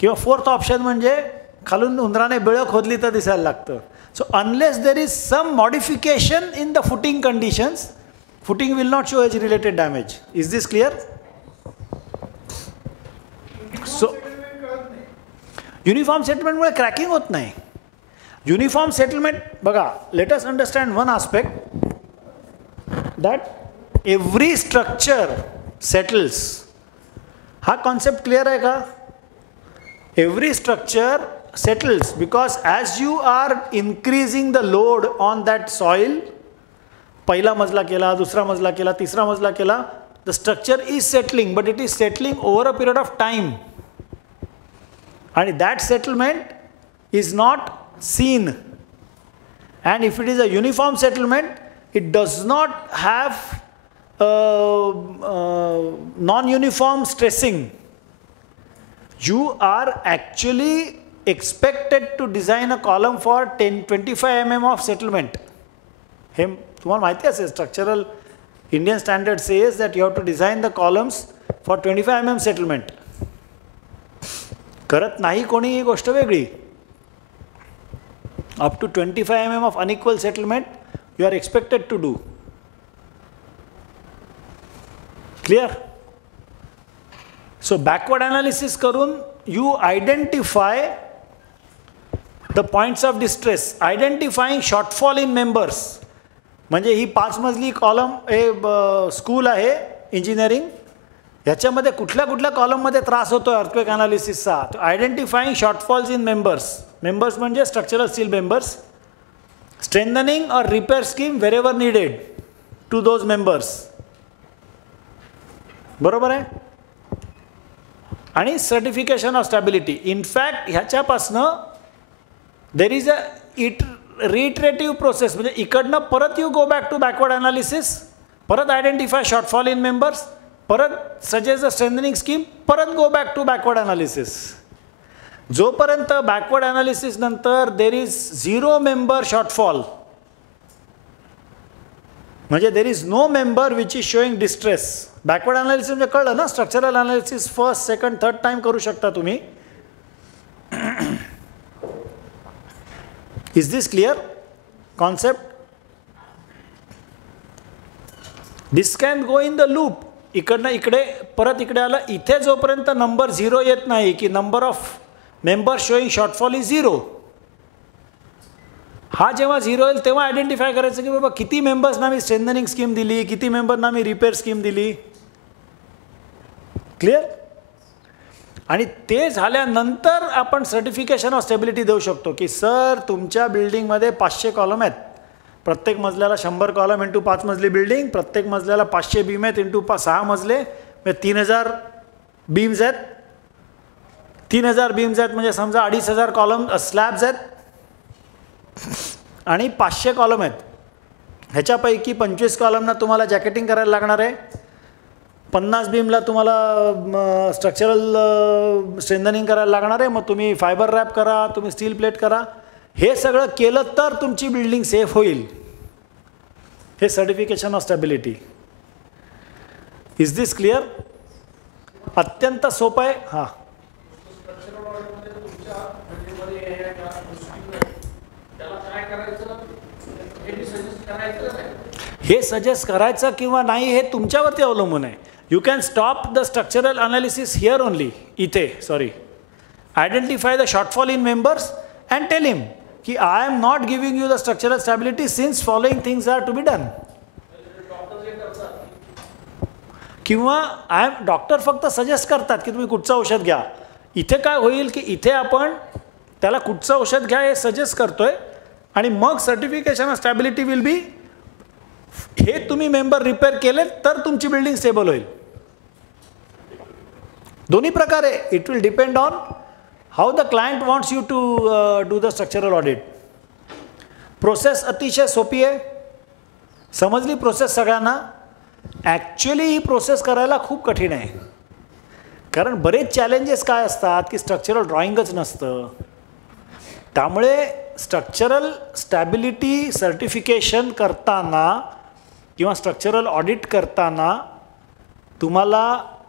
किंवा fourth option म्हणजे खालून उंदराने बिळं खोदली तर दिसायला लागतं. So unless there is some modification in the footing conditions, footing will not show edge related damage. Is this clear? So uniform settlement मुळे cracking होत नाही. युनिफॉर्म सेटलमेंट बघा, let us understand one aspect that every structure settles. हा concept clear आहे का? Every structure settles because as you are increasing the load on that soil, पहिला मजला केला, दुसरा मजला केला, तिसरा मजला केला, the structure is settling, but it is settling over a period of time. आणि that settlement is not seen, and if it is a uniform settlement it does not have non-uniform stressing. You are actually expected to design a column for 25 mm of settlement. हे तुम्हाला माहिती असेल, structural Indian standard says that you have to design the columns for 25 mm settlement. करत नाही कोणी, ही गोष्ट वेगळी. Up to 25 mm of unequal settlement you are expected to do. Clear? So backward analysis karun you identify the points of distress, identifying shortfall in members. म्हणजे ही 5 मजली column school आहे engineering, ह्याच्यामध्ये कुठल्या कुठल्या कॉलममध्ये त्रास होतो अर्थक्वेक अनालिसिसचा. Identifying shortfalls in members. Members म्हणजे स्ट्रक्चरल स्टील मेंबर्स. स्ट्रेंथनिंग और repair scheme wherever needed to those members. बरोबर आहे. आणि सर्टिफिकेशन ऑफ स्टॅबिलिटी. इनफॅक्ट ह्याच्यापासनं there is a reiterative process. म्हणजे इकडनं परत you go back to backward analysis, परत आयडेंटिफाय शॉर्टफॉल इन मेंबर्स, परत सजेस्ट द स्ट्रेंथनिंग स्कीम, परत go back to backward analysis. जोपर्यंत बॅकवर्ड अनालिसिस नंतर देर इज 0 मेंबर शॉर्टफॉल, म्हणजे there is no member which is showing distress. Backward analysis म्हणजे कळलं ना, structural analysis first, second, third time करू शकता तुम्ही. Is this clear concept? This can go in the loop. इकडनं इकडे परत इकडे आलं. इथे जोपर्यंत नंबर 0 येत नाही की number of member showing shortfall is 0, हा जेव्हा 0 येईल तेव्हा आयडेंटिफाय करायचं की बाबा किती मेंबर्सना मी स्ट्रेंथनिंग स्कीम दिली, किती मेंबरना मी रिपेअर स्कीम दिली. क्लिअर? आणि ते झाल्यानंतर आपण सर्टिफिकेशन ऑफ स्टेबिलिटी देऊ शकतो की सर तुमच्या बिल्डिंगमध्ये 500 कॉलम आहेत, प्रत्येक मजल्याला 100 कॉलम इंटू 5 मजली बिल्डिंग, प्रत्येक मजल्याला 500 बीम आहेत इंटू 6 मजले, म्हणजे 3000 बीम्स आहेत. 3000 बीम्स आहेत म्हणजे समजा 2500 कॉलम स्लॅब्स आहेत आणि 500 कॉलम आहेत. ह्याच्यापैकी 25 कॉलमना तुम्हाला जॅकेटिंग करायला लागणार आहे, 50 बीमला तुम्हाला स्ट्रक्चरल स्ट्रेंथनिंग करायला लागणार आहे. मग तुम्ही फायबर रॅप करा, तुम्ही स्टील प्लेट करा. हे सगळं केलं तर तुमची बिल्डिंग सेफ होईल. हे certification of stability. Is this clear? अत्यंत सोपं आहे. हां, हे सजेस्ट करायचं किंवा नाही हे तुमच्यावरती अवलंबून आहे. You can stop the structural analysis here only. इथे sorry, identify the shortfall in members and tell him की I am not giving you the structural stability since following things are to be done. किंवा doctor फक्त suggest करतात की तुम्ही कुठचं औषध घ्या. इथे काय होईल की इथे आपण त्याला कुठचं औषध घ्या हे सजेस्ट करतोय आणि मग certification of stability will be हे तुम्ही मेंबर रिपेअर केले तर तुमची बिल्डिंग स्टेबल होईल. दोन्ही प्रकारे it will depend on how the client wants you to do the structural audit. Process अतिशय सोपी आहे, समजली प्रोसेस सगळ्यांना. ॲक्च्युअली ही प्रोसेस करायला खूप कठीण आहे, कारण बरेच चॅलेंजेस काय असतात की स्ट्रक्चरल ड्रॉइंगच नसतं. त्यामुळे स्ट्रक्चरल स्टॅबिलिटी सर्टिफिकेशन करताना किंवा स्ट्रक्चरल ऑडिट करताना तुम्हाला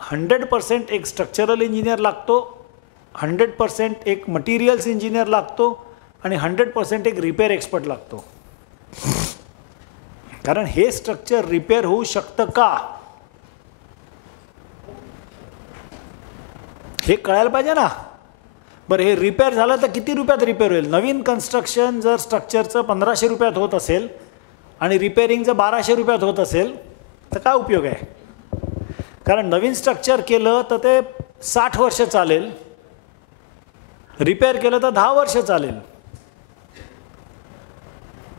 100% एक स्ट्रक्चरल इंजिनियर लागतो, 100% एक मटेरियल्स इंजिनियर लागतो आणि 100% एक रिपेअर एक्सपर्ट लागतो. कारण हे स्ट्रक्चर रिपेअर होऊ शकतं का हे कळायला पाहिजे ना. बरं, हे रिपेअर झालं तर किती रुपयात रिपेअर होईल? नवीन कन्स्ट्रक्शन जर स्ट्रक्चरचं 1500 रुपयात होत असेल आणि रिपेअरिंगचं 1200 रुपयात होत असेल तर काय उपयोग आहे? कारण नवीन स्ट्रक्चर केलं तर ते 60 वर्ष चालेल, रिपेअर केलं तर 10 वर्ष चालेल.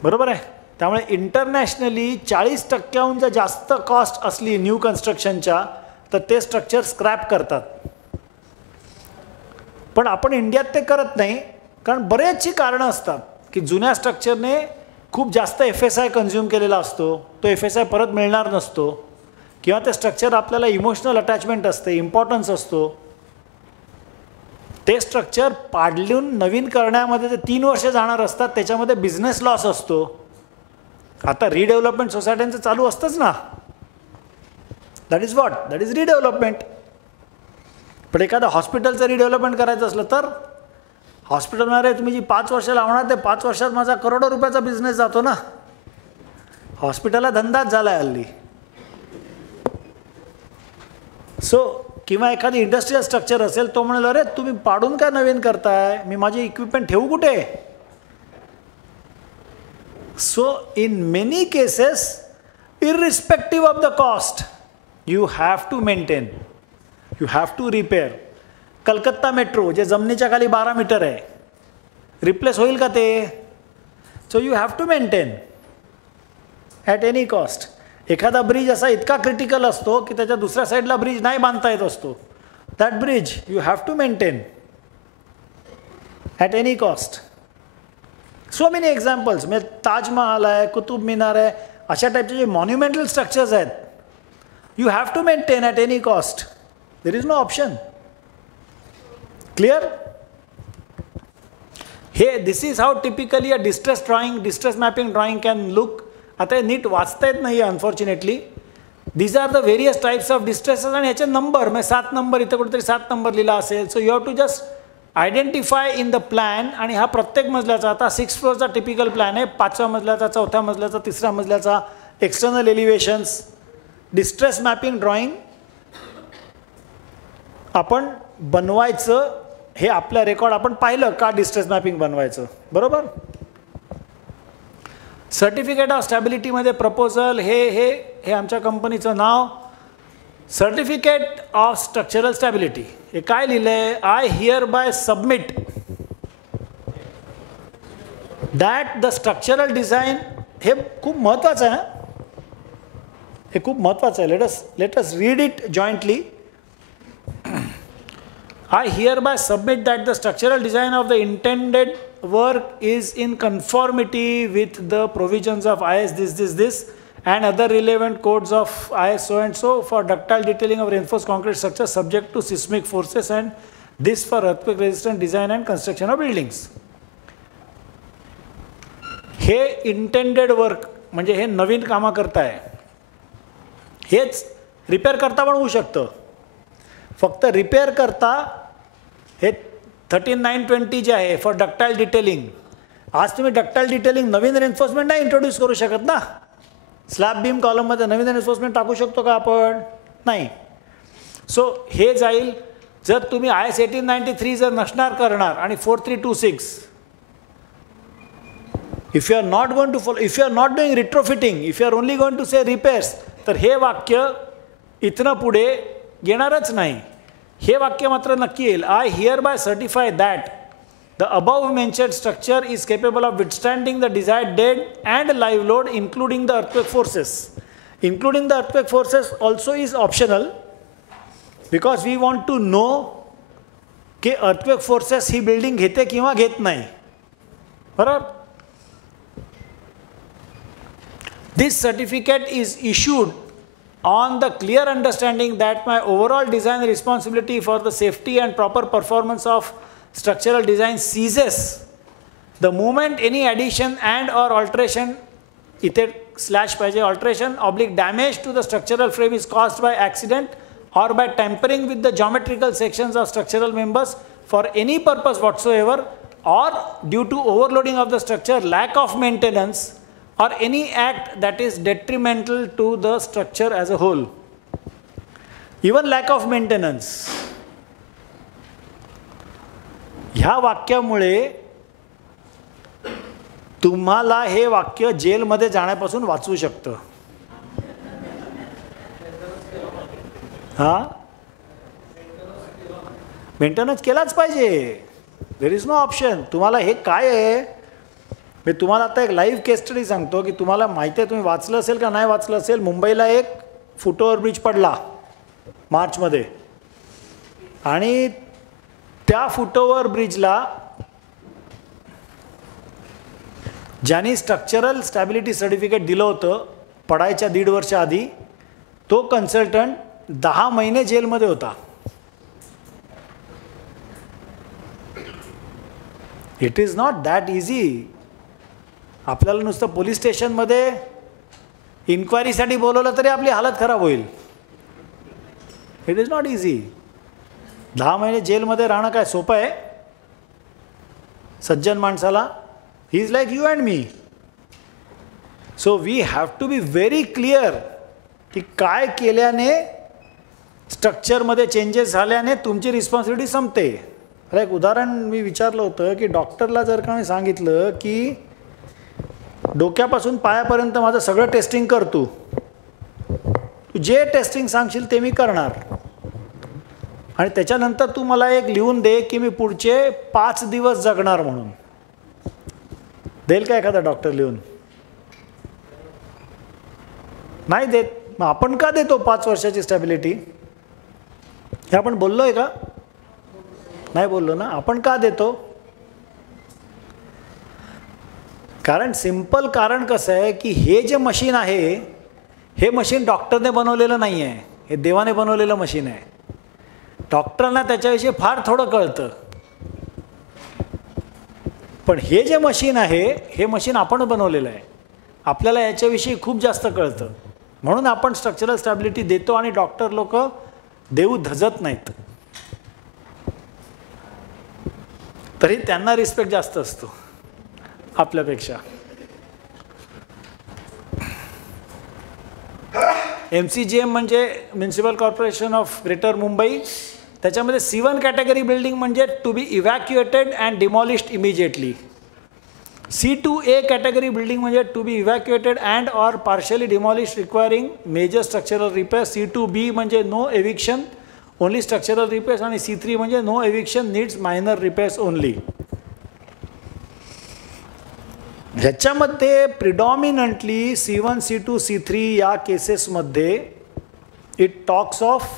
बरोबर आहे. त्यामुळे इंटरनॅशनली 40%हून जर जास्त कॉस्ट असली न्यू कन्स्ट्रक्शनच्या तर ते स्ट्रक्चर स्क्रॅप करतात. पण आपण इंडियात ते करत नाही, कारण बरेचशी कारणं असतात की जुन्या स्ट्रक्चरने खूप जास्त FSI कन्झ्युम केलेला असतो, तो FSI परत मिळणार नसतो, किंवा ते स्ट्रक्चर आपल्याला इमोशनल अटॅचमेंट असते, इम्पॉर्टन्स असतो. ते स्ट्रक्चर पाडून नवीन करण्यामध्ये ते 3 वर्ष जाणार असतात, त्याच्यामध्ये बिझनेस लॉस असतो. आता रिडेव्हलपमेंट सोसायट्यांचं चालू असतंच ना. That is what, that is redevelopment. पण एखादं हॉस्पिटलचं रिडेव्हलपमेंट करायचं असलं तर हॉस्पिटलमध्ये तुम्ही जी 5 वर्ष लावणार ते 5 वर्षात माझा करोडो रुपयाचा बिझनेस जातो ना. हॉस्पिटलला धंदाच झाला आहे हल्ली. सो किंवा एखादी इंडस्ट्रियल स्ट्रक्चर असेल, तो म्हणाल अरे तुम्ही पाडून काय नवीन करताय, मी माझी इक्विपमेंट ठेवू कुठे? So in many cases irrespective of the cost you have to maintain, you have to repair. Calcutta metro जे जमिनीच्या खाली 12 मीटर आहे, रिप्लेस होईल का ते? So you have to maintain at any cost. एखादा ब्रिज असा इतका क्रिटिकल असतो की त्याच्या दुसऱ्या साईडला ब्रिज नाही बांधता येत असतो, that bridge you have to maintain at any cost. So many examples. म्हणजे ताजमहाल आहे, कुतुब मिनार आहे, अशा टाईपचे जे मॉन्युमेंटल स्ट्रक्चर्स आहेत, you have to maintain at any cost. There is no option. Clear? हे दिस is how typically a distress drawing, distress mapping drawing can look. आता हे नीट वाचता येत नाही unfortunately. These R the various types of distresses आणि ह्याचे number, म्हणजे 7 number इथं कुठेतरी 7 नंबर लिहिला असेल. So you have to just identify in the plan. आणि हा प्रत्येक मजल्याचा, आता 6 फ्लोअरचा टिपिकल प्लॅन आहे, 5व्या मजल्याचा, 4थ्या मजल्याचा, 3ऱ्या मजल्याचा, एक्सटर्नल एलिव्हेशन्स. डिस्ट्रेस मॅपिंग ड्रॉइंग आपण बनवायचं, हे आपल्या रेकॉर्ड आपण पाहिलं का डिस्ट्रेस मॅपिंग बनवायचं. बरोबर. सर्टिफिकेट ऑफ स्टॅबिलिटीमध्ये प्रपोजल, हे आमच्या कंपनीचं नाव, सर्टिफिकेट ऑफ स्ट्रक्चरल स्टॅबिलिटी. हे काय लिहिलं आहे? I hereby submit that the structural design. हे खूप महत्त्वाचं आहे ना, हे खूप महत्त्वाचं आहे. Let us read it jointly. I hereby submit that the structural design of the intended work is in conformity with the provisions of IS this and other relevant codes of IS so and so for ductile detailing of reinforced concrete structures subject to seismic forces, and this for earthquake resistant design and construction of buildings. हे intended work म्हणजे हे नवीन कामा करताय, हेच repair करता पण होऊ शकतं. फक्त रिपेअर करता हे 13920 जे आहे फॉर डक्टाईल डिटेलिंग. आज तुम्ही डक्टाईल डिटेलिंग नवीन रेन्फोर्समेंट नाही इंट्रोड्यूस करू शकत ना. स्लॅब बीम कॉलममध्ये नवीन रेन्फोर्समेंट टाकू शकतो का आपण? नाही. सो हे जाईल जर तुम्ही IS 1893 जर नसणार करणार आणि 4326, if you are not going to follow, if you are not doing retrofitting, if you are only going to say repairs, तर हे वाक्य इथनं पुढे येणारच नाही. हे वाक्य मात्र नक्की येईल. I hereby certify that the above mentioned structure is capable of withstanding the desired dead and live load including the earthquake forces. Including the earthquake forces also is optional because we want to know की earthquake forces ही building घेते किंवा घेत नाही. बरोबर. This certificate is issued on the clear understanding that my overall design responsibility for the safety and proper performance of structural design ceases the moment any addition and or alteration, इथे slash पाहिजे, alteration oblique damage to the structural frame is caused by accident or by tampering with the geometrical sections of structural members for any purpose whatsoever, or due to overloading of the structure, lack of maintenance, or any act that is detrimental to the structure as a whole. Even lack of maintenance. ह्या वाक्यामुळे तुम्हाला हे वाक्य जेलमध्ये जाण्यापासून वाचवू शकतं. हां, maintenance केलाच पाहिजे. There is no option. तुम्हाला हे काय आहे, मी तुम्हाला आता एक लाईव्ह केस स्टडी सांगतो की तुम्हाला माहिती आहे, तुम्ही वाचलं असेल का नाही वाचलं असेल. मुंबईला एक फुटओव्हर ब्रिज पडला मार्चमध्ये, आणि त्या फुटओव्हर ब्रिजला ज्यांनी स्ट्रक्चरल स्टॅबिलिटी सर्टिफिकेट दिलं होतं पडायच्या 1.5 वर्ष आधी, तो कन्सल्टंट 10 महिने जेलमध्ये होता. It is not that easy. आपल्याला नुसतं पोलीस स्टेशनमध्ये इन्क्वायरीसाठी बोलवलं तरी आपली हालत खराब होईल. It is not easy. 10 महिने जेलमध्ये राहणं काय सोपं आहे सज्जन माणसाला? He is like you and me. So we have to be very clear की काय केल्याने स्ट्रक्चरमध्ये चेंजेस झाल्याने तुमची रिस्पॉन्सिबिलिटी संपते. एक उदाहरण मी विचारलं होतं की डॉक्टरला जर का मी सांगितलं की डोक्यापासून पायापर्यंत माझं सगळं टेस्टिंग कर, तू जे टेस्टिंग सांगशील ते मी करणार, आणि त्याच्यानंतर तू मला एक लिहून दे की मी पुढचे 5 दिवस जगणार म्हणून. देईल का एखादा डॉक्टर लिहून? नाही देत. मग आपण का देतो 5 वर्षाची स्टॅबिलिटी? हे आपण बोललोय का? नाही बोललो ना. आपण का देतो? कारण सिंपल कारण कसं आहे की हे जे मशीन आहे, हे मशीन डॉक्टरने बनवलेलं नाही आहे, हे देवाने बनवलेलं मशीन आहे. डॉक्टरांना त्याच्याविषयी फार थोडं कळतं, पण हे जे मशीन आहे हे मशीन आपण बनवलेलं आहे. आपल्याला याच्याविषयी खूप जास्त कळतं, म्हणून आपण स्ट्रक्चरल स्टॅबिलिटी देतो, आणि डॉक्टर लोक देऊ धजत नाहीत. तरी त्यांना रिस्पेक्ट जास्त असतो आपल्यापेक्षा. MCGM म्हणजे Municipal Corporation of Greater Mumbai. त्याच्यामध्ये C1 कॅटेगरी बिल्डिंग म्हणजे to be evacuated and demolished immediately. C2A category building म्हणजे to be evacuated and or partially demolished requiring major structural repair. C2B म्हणजे no eviction only structural repairs, आणि C3 म्हणजे no eviction needs minor repairs only. ह्याच्यामध्ये predominantly C1, C2, C3 या केसेसमध्ये it talks of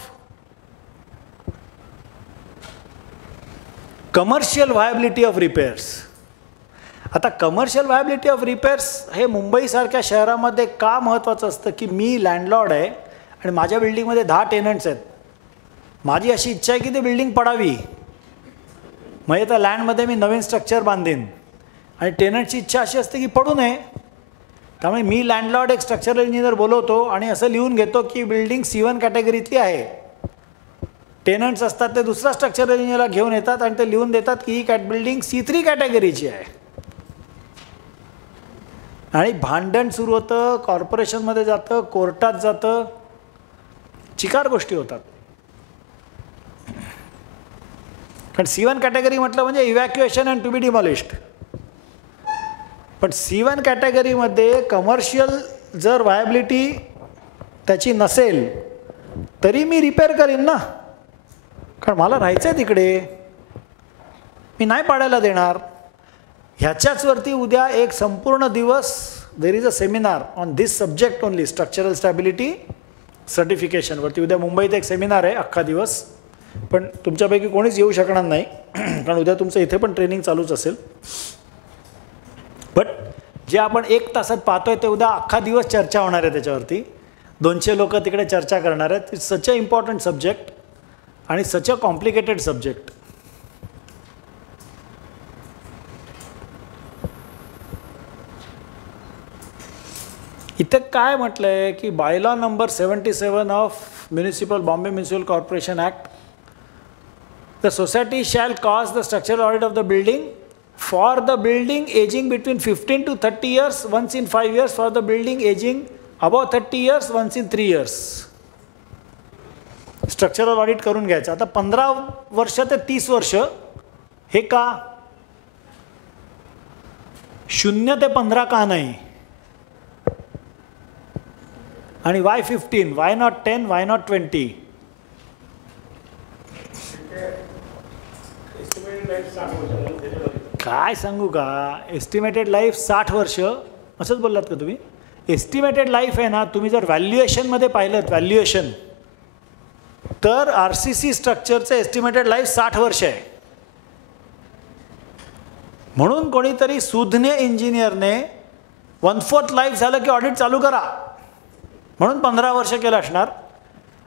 commercial viability of repairs. आता commercial viability of repairs हे मुंबईसारख्या शहरामध्ये का महत्त्वाचं असतं की मी लँडलॉर्ड आहे आणि माझ्या बिल्डिंगमध्ये 10 टेनंट्स आहेत. माझी अशी इच्छा आहे की ती बिल्डिंग पडावी, म्हणजे त्या लँडमध्ये मी नवीन स्ट्रक्चर बांधेन, आणि टेनंटची इच्छा अशी असते की पडू नये. त्यामुळे मी लँडलॉर्ड एक स्ट्रक्चरल इंजिनियर बोलवतो आणि असं लिहून घेतो की बिल्डिंग C1 कॅटेगरीतली आहे. टेनंट्स असतात ते दुसरा स्ट्रक्चरल इंजिनियरला घेऊन येतात आणि ते लिहून देतात की ही बिल्डिंग C3 कॅटेगरीची आहे, आणि भांडण सुरू होतं, कॉर्पोरेशनमध्ये जातं, कोर्टात जातं, चिकार गोष्टी होतात. कारण C1 कॅटेगरी म्हटलं म्हणजे इव्हॅक्युएशन अँड टू बी डिमॉलिश्ड. पण C1 कॅटेगरीमध्ये कमर्शियल जर व्हायबिलिटी त्याची नसेल तरी मी रिपेअर करीन ना, कारण मला राहायचं आहे तिकडे, मी नाही पाडायला देणार. ह्याच्याचवरती उद्या एक संपूर्ण दिवस there is a seminar on this subject only, structural stability सर्टिफिकेशनवरती. उद्या मुंबईत एक सेमिनार आहे अख्खा दिवस, पण तुमच्यापैकी कोणीच येऊ शकणार नाही कारण उद्या तुमचं इथे पण ट्रेनिंग चालूच असेल. बट जे आपण 1 तासात पाहतोय ते उद्या अख्खा दिवस चर्चा होणार आहे त्याच्यावरती. 200 लोक तिकडे चर्चा करणार आहेत. It's such a important subject आणि सच अ कॉम्प्लिकेटेड सब्जेक्ट. इथे काय म्हटलं आहे की bylaw number 77 of municipal Bombay municipal corporation act The society shall cause the structural audit of the building for the building aging between 15 to 30 years, once in 5 years, for the building aging above 30 years, once in 3 years. Structural audit करून घ्यायचं. आता 15 वर्ष ते 30 वर्ष हे का? 0 ते 15 का नाही? आणि why 15? Why not 10? Why not 20? काय सांगू का, एस्टिमेटेड लाईफ 60 वर्ष असंच बोललात का तुम्ही? एस्टिमेटेड लाईफ आहे ना, तुम्ही जर व्हॅल्युएशनमध्ये पाहिलं, व्हॅल्युएशन, तर RCC स्ट्रक्चरचं एस्टिमेटेड लाईफ 60 वर्ष आहे. म्हणून कोणीतरी सुज्ञ इंजिनियरने 1/4 लाईफ झालं की ऑडिट चालू करा म्हणून 15 वर्ष केलं असणार.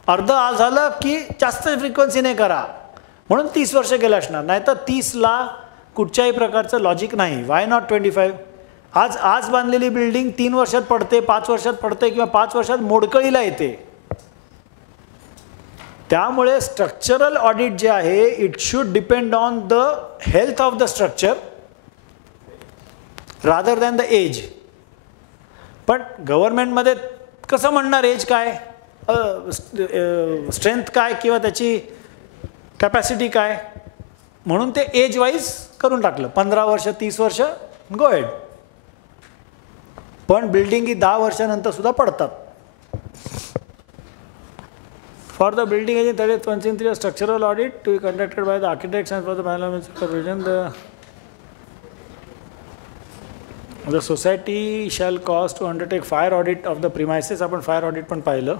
अर्ध झालं की जास्त फ्रिक्वेन्सीने करा म्हणून 30 वर्ष केलं असणार. नाही तर 30ला कुठच्याही प्रकारचं लॉजिक नाही. Why not 25? आज बांधलेली बिल्डिंग 3 वर्षात पडते, 5 वर्षात पडते किंवा 5 वर्षात मोडकळीला येते. त्यामुळे स्ट्रक्चरल ऑडिट जे आहे, it should depend on the health of the structure rather than the age. पण गव्हर्नमेंटमध्ये कसं म्हणणार एज काय, स्ट्रेंथ काय किंवा त्याची कॅपॅसिटी काय, म्हणून ते एज वाईज करून टाकलं. 15 वर्ष, 30 वर्ष, गो हेड. पण बिल्डिंगी 10 वर्षानंतर सुद्धा पडतात. For the building age in 30 structural audit to be conducted by the architects and for the final supervision the society shall cost to undertake fire audit of the premises. आपण fire audit पण पाहिलं.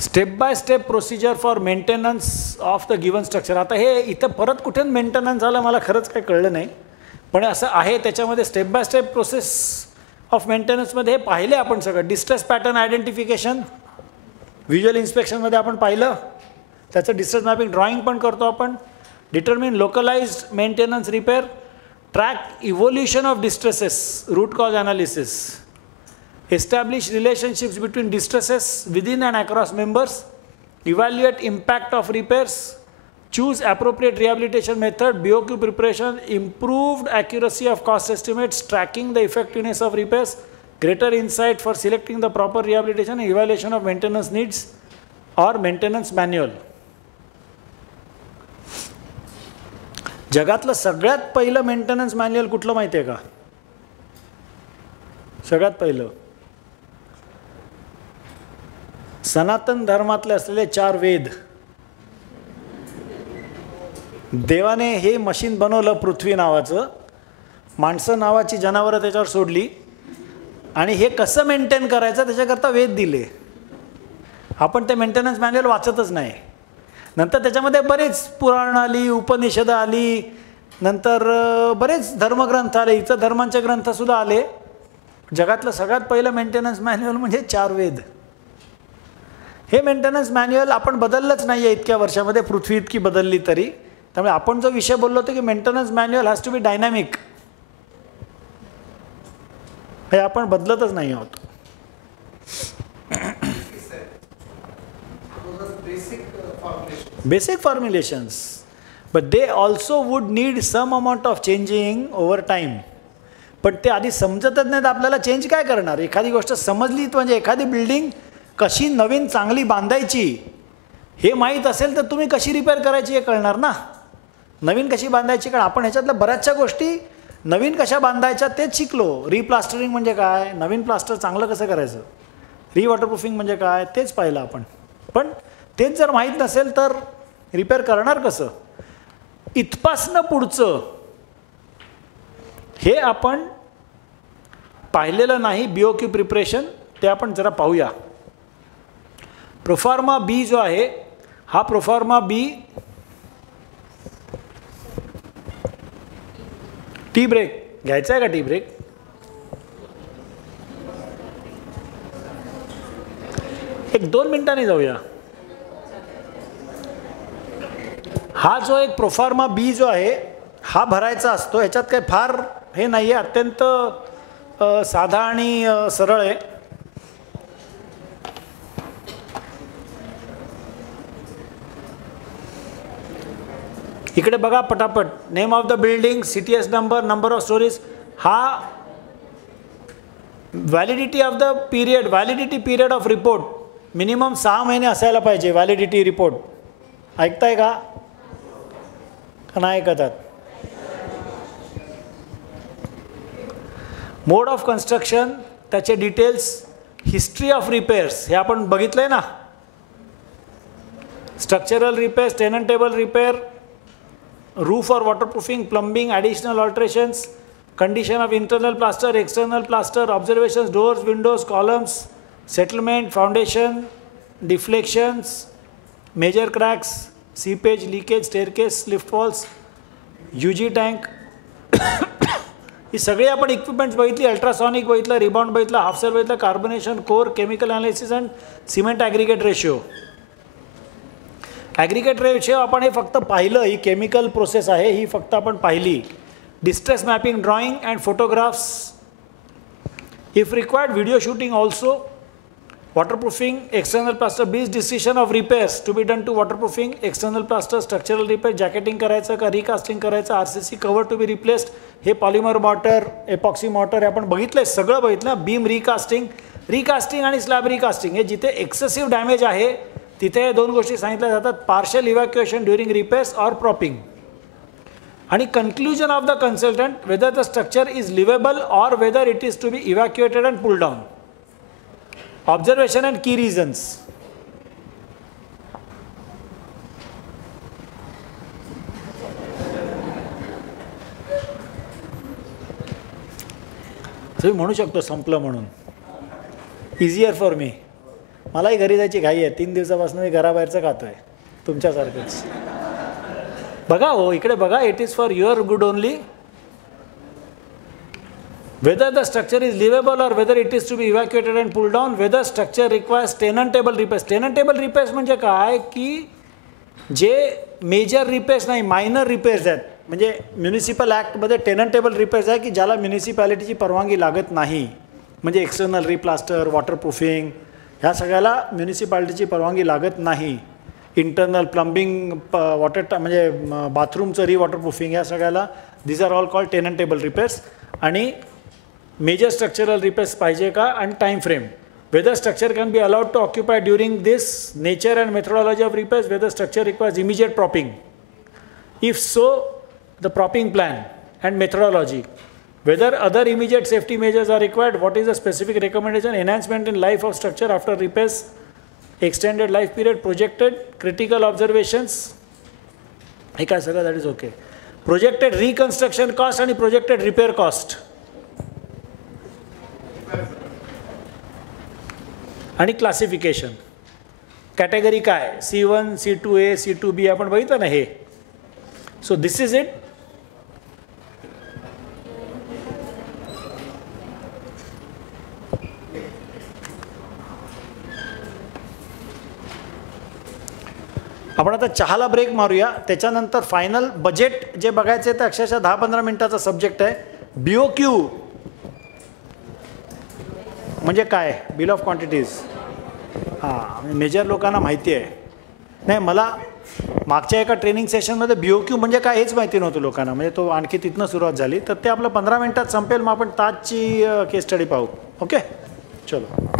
Step by step procedure for maintenance of the given structure. आता हे इथं परत कुठे maintenance झालं मला खरंच काही कळलं नाही, पण असं आहे त्याच्यामध्ये step by step process of मेंटेनन्समध्ये हे पाहिले आपण सगळं. डिस्ट्रेस पॅटर्न आयडेंटिफिकेशन व्हिज्युअल इन्स्पेक्शनमध्ये आपण पाहिलं, त्याचं डिस्ट्रेस मॅपिंग ड्रॉइंग पण करतो आपण. Determine localised maintenance repair, track evolution of distresses, root cause analysis, establish relationships between distresses within and across members, evaluate impact of repairs, choose appropriate rehabilitation method, BOQ preparation, improved accuracy of cost estimates, tracking the effectiveness of repairs, greater insight for selecting the proper rehabilitation, and evaluation of maintenance needs or maintenance manual. जगातलं सगळ्यात पहिलं maintenance manual कुठलं माहिती आहे का? सगळ्यात पहिलं सनातन धर्मातले असलेले 4 वेद. देवाने हे मशीन बनवलं पृथ्वी नावाचं, माणसं नावाची जनावरं त्याच्यावर सोडली आणि हे कसं मेंटेन करायचं त्याच्याकरता वेद दिले. आपण ते मेंटेनन्स मॅन्युअल वाचतच नाही. नंतर त्याच्यामध्ये बरेच पुराण आली, उपनिषद आली, नंतर बरेच धर्मग्रंथ आले, इतर धर्मांचे ग्रंथसुद्धा आले. जगातलं सगळ्यात पहिलं मेंटेनन्स मॅन्युअल म्हणजे 4 वेद. हे मेंटेनन्स मॅन्युअल आपण बदललंच नाही आहे इतक्या वर्षामध्ये, पृथ्वी इतकी बदलली तरी. त्यामुळे आपण जो विषय बोललो होतो की maintenance manual has to be dynamic, हे आपण बदलतच नाही आहोत. Basic formulations, but they also would need some amount of changing over time. पण ते आधी समजतच नाहीत आपल्याला, चेंज काय करणार. एखादी गोष्ट समजली म्हणजे एखादी बिल्डिंग कशी नवीन चांगली बांधायची हे माहीत असेल तर तुम्ही कशी रिपेअर करायची हे कळणार ना. नवीन कशी बांधायची, कारण आपण ह्याच्यातल्या बऱ्याचशा गोष्टी नवीन कशा बांधायच्या तेच शिकलो. रिप्लास्टरिंग म्हणजे काय, नवीन प्लास्टर चांगलं कसं करायचं, रिवॉटरप्रूफिंग म्हणजे काय तेच पाहिलं आपण. पण तेच जर माहीत नसेल तर रिपेअर करणार कसं. इथपासनं पुढचं हे आपण पाहिलेलं नाही. BOQ प्रिपरेशन ते आपण जरा पाहूया. प्रोफॉर्मा बी जो आहे, हा प्रोफॉर्मा बी टी ब्रेक घ्यायचा आहे का? टी ब्रेक एक 2 मिनिटांनी जाऊया. हा जो एक प्रोफॉर्मा बी जो आहे हा भरायचा असतो. ह्याच्यात काही फार हे नाही आहे, अत्यंत साधा आणि सरळ आहे. इकडे बघा पटापट, name of the building, CTS number, number of storeys. हा validity of the period, validity period of report minimum 6 महिने असायला पाहिजे व्हॅलिडिटी रिपोर्ट. ऐकताय का नाही ऐकतात? मोड ऑफ कन्स्ट्रक्शन, त्याचे डिटेल्स, हिस्ट्री ऑफ रिपेअर्स हे आपण बघितलंय ना. Structural repairs, tenantable repair, roof और waterproofing, plumbing, additional alterations, condition of internal plaster, external plaster, observations, doors, windows, columns, settlement, foundation, deflections, major cracks, seepage, leakage, staircase, lift walls, UG tank. ही सगळे आपण equipments बघितली. Ultrasonic बघितलं, rebound बघितलं, half sale बघितलं, carbonation, core, chemical analysis and cement aggregate ratio. Aggregate ratio आपण हे फक्त पाहिलं, ही केमिकल प्रोसेस आहे, ही फक्त आपण पाहिली. Distress mapping, drawing and photographs. If required, video shooting also. Waterproofing, external plaster, beach decision of repairs to be done to waterproofing, external plaster, structural repair, jacketing करायचं का recasting करायचं, RCC cover to be replaced, हे polymer mortar, epoxy mortar हे आपण बघितलंय, सगळं बघितलं. Beam recasting आणि slab recasting, हे जिथे excessive damage आहे तिथे दोन गोष्टी सांगितल्या जातात, partial evacuation during repairs or propping. आणि conclusion of the consultant whether the structure is livable or whether it is to be evacuated and pulled down. Observation and key reasons. तुम्ही म्हणू शकतो संपलं म्हणून, इझियर फॉर मी. मलाही घरी जायची घाई आहे, 3 दिवसापासून मी घराबाहेरचं खातोय तुमच्यासारखंच. बघा हो इकडे बघा, it is for your good only. Whether the structure is liveable और whether it is to be evacuated and pull down, whether structure requires tenantable repairs. Tenantable repairs म्हणजे काय की जे मेजर रिपेअर्स नाही, मायनर रिपेअर्स आहेत. म्हणजे municipal ॲक्टमध्ये टेनंटेबल repairs आहे की ज्याला म्युनिसिपॅलिटीची परवानगी लागत नाही. म्हणजे एक्सटर्नल रिप्लास्टर, वॉटरप्रूफिंग ह्या सगळ्याला म्युनिसिपॅलिटीची परवानगी लागत नाही. इंटरनल प्लंबिंग, वॉटर म्हणजे बाथरूमचं रिवॉटरप्रूफिंग, या सगळ्याला this are all called tenantable repairs. आणि मेजर स्ट्रक्चरल रिपेअर्स पाहिजे का आणि time frame. Whether structure can be allowed to occupy during this, nature and methodology of repairs, whether structure requires immediate propping, if so the propping plan and methodology, whether other immediate safety measures are required, what is the specific recommendation, enhancement in life of structure after repairs, extended life period, projected critical observations, हे काय सगळं that is okay. Projected reconstruction cost आणि projected repair cost आणि classification. Category काय, C1, C2A, C2B आपण बघितलं ना हे. So this is it. आपण आता चहाला ब्रेक मारूया, त्याच्यानंतर फायनल बजेट जे बघायचे ते अक्षरशः 10-15 मिनिटाचा सब्जेक्ट आहे. BOQ म्हणजे काय, बिल ऑफ क्वांटिटीज. हां, मेजर लोकांना माहिती आहे. नाही, मला मागच्या एका ट्रेनिंग सेशनमध्ये BOQ म्हणजे काय हेच माहिती नव्हतं लोकांना, म्हणजे तो आणखी तिथनं सुरुवात झाली. तर ते आपलं 15 मिनिटात संपेल. मग आपण ताजची केस स्टडी पाहू. ओके, चलो.